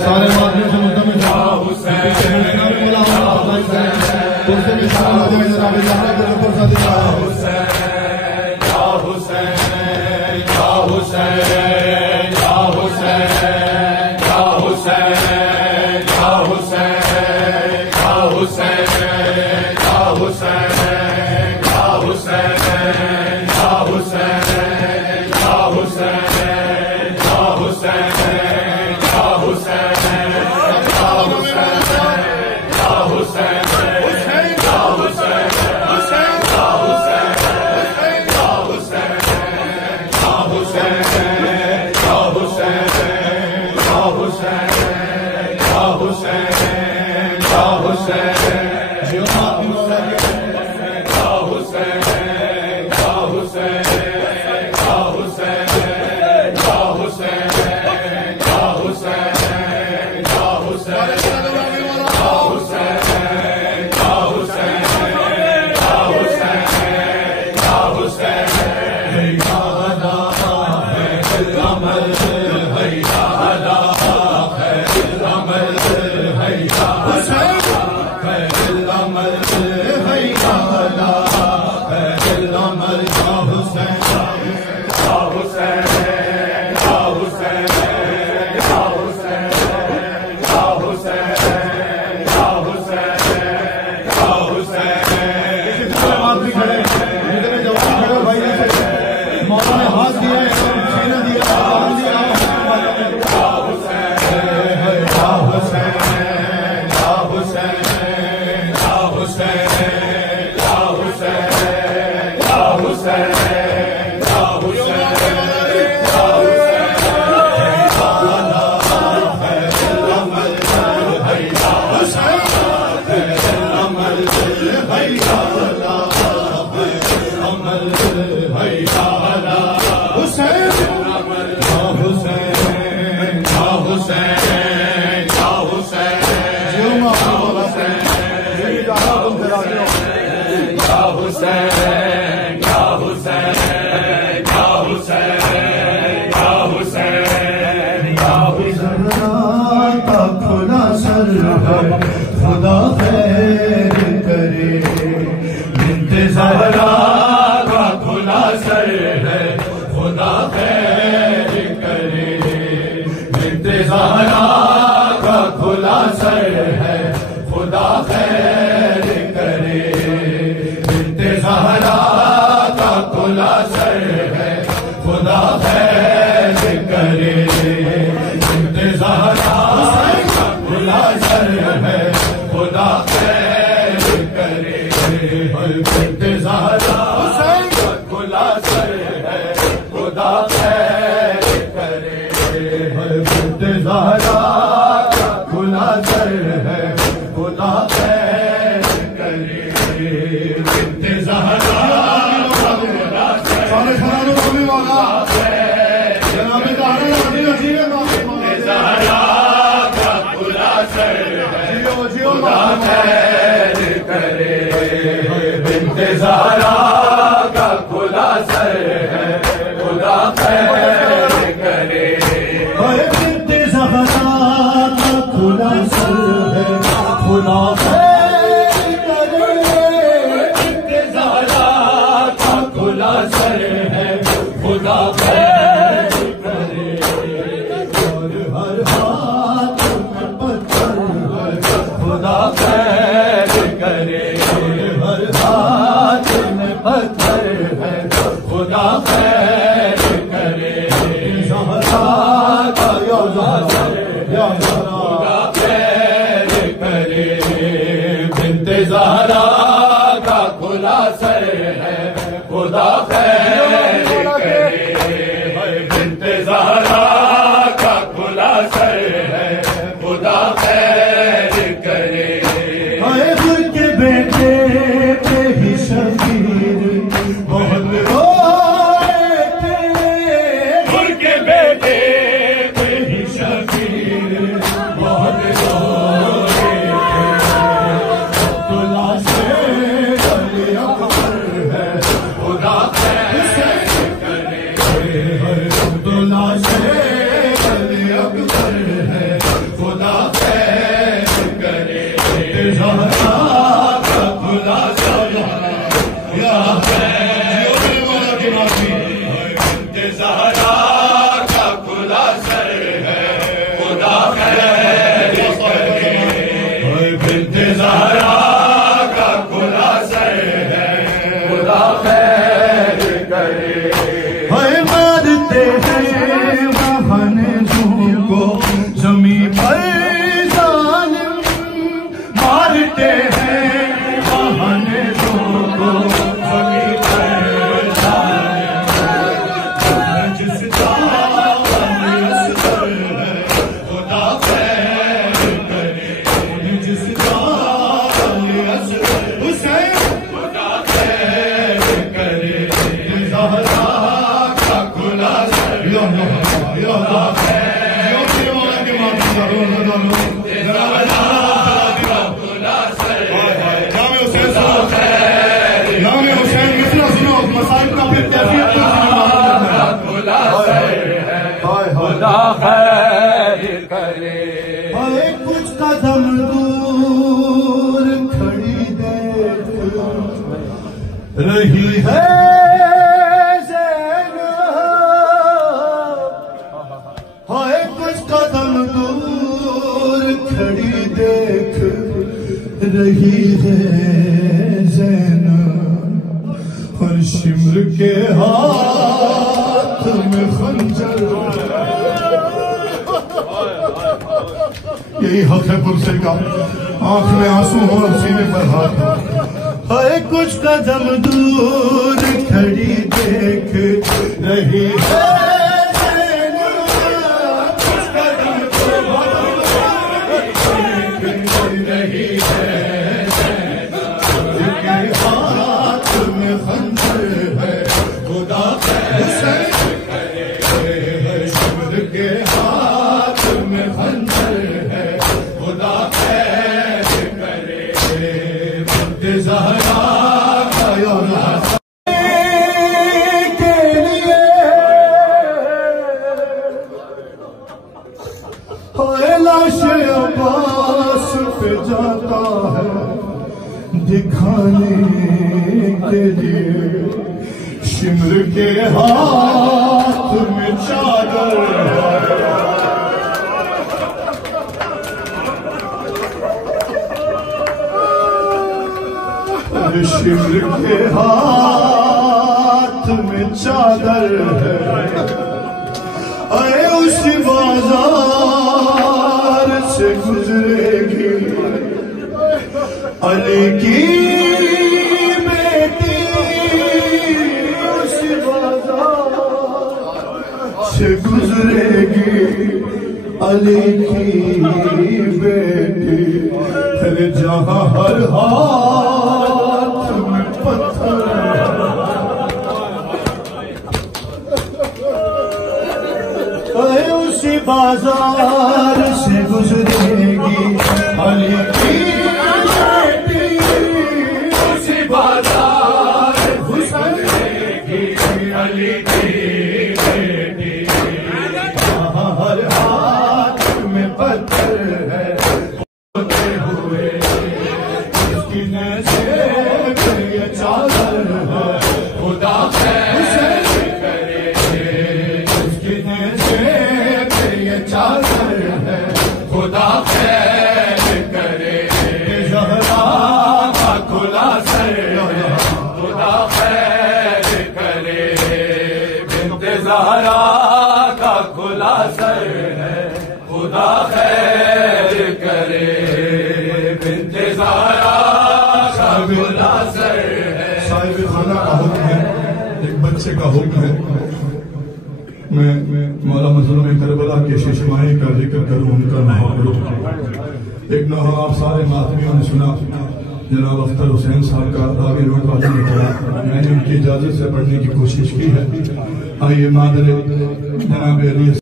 سارے معافیوں سے ملتمس ہے خدا خیر کرے بنت زہرا کا کھلا سر ہے خدا خیر کرے بنت زہرا کا کھلا سر ہے خدا خیر کرے بنت زہرا کا کھلا سر ہے خدا خیر کرے بنت زہرا کھلا سر ہے خدا خیر کرے بنت زہرا کھلا سر ہے خدا خیر کرے بنت زہرا کھلا سر ہے خدا خیر کرے بنت زہرا بنت زہرا کا کھلا سر ہے خدا خیر کرے بنت زہرا کا کھلا سر ہے خدا خیر کرے بنت زہرا کا کھلا سر ہے خدا خیر کرے اور ہر ہاتھ میں پتھر ہے خدا خیر کرے ہر ہاتھ میں پتھر ہے خدا خیر کرے زہرا کا کھلا سر خدا خیر کرے بنت زہرا کا کھلا سر ہے خدا خیر کرے بنت زہرا کا کھلا سر ہے خدا خیر کرے خود کے بیٹے پہ ہی شبیر بہت روئے تھے خود کے بیٹے پہ ہی شبیر خدا خیر کرے بنت زہرا کا کھلا سر ہے خدا خیر کرے مارتے ہیں وہاں نجوم کو زمین پر ظالم مارتے ہیں وہاں نجوم کو زمین پر ظالم جس جان اصغر ہے خدا خیر کرے جس جان اصغر حسین خدا خیر کرے زہرا کچھ قدم دور کھڑی دیکھ رہی ہے کچھ قدم دور کھڑی دیکھ رہی ہے زینب اور شمر کے ہاتھ میں خنجر یہی حق ہے پرسے کا آنکھ میں آنسو ہو اور سینے پر ہاتھ ہو کچھ قدم دور کھڑی دیکھ رہی ہے لاش عباس پہ جاتا ہے دکھانے کے لیے شمر کے ہاتھ میں چادر شمر کے ہاتھ میں چادر ہے اے اسی بازار سے گزرے گی علی کی بیٹی اسی بازار سے گزرے گی علی کی بیٹی پھر جہاں ہر ہاتھ میں پتھر اسی بازار سے گزرے گی علی کی بیٹی اسی بازار گزرے گی علی کی بیٹی جہاں ہر ہاتھ میں پتھر ہے ہوتے ہوئے اس کی نظر یہ چادر ہے خدا خیر کرے اس کی نظر چادر ہے خدا خیر کرے زہرا کا کھلا سر خدا خیر کرے بنت زہرا کا کھلا سر ہے خدا خیر کرے بنت زہرا کا کھلا سر ہے صاحب خانہ کا حکم ہے ایک بچے کا حکم ہے میں مولا مظلوم کربلا کے ششمائی کا ذکر کروں ان کا نام کروں ایک نوحہ آپ سارے ماتمیوں نے سنا جناب اختر حسین صاحب کا راوی روڈ والی نے پڑھا میں نے ان کی اجازت سے پڑھنے کی کوشش کی ہے آئیے مادر جناب علی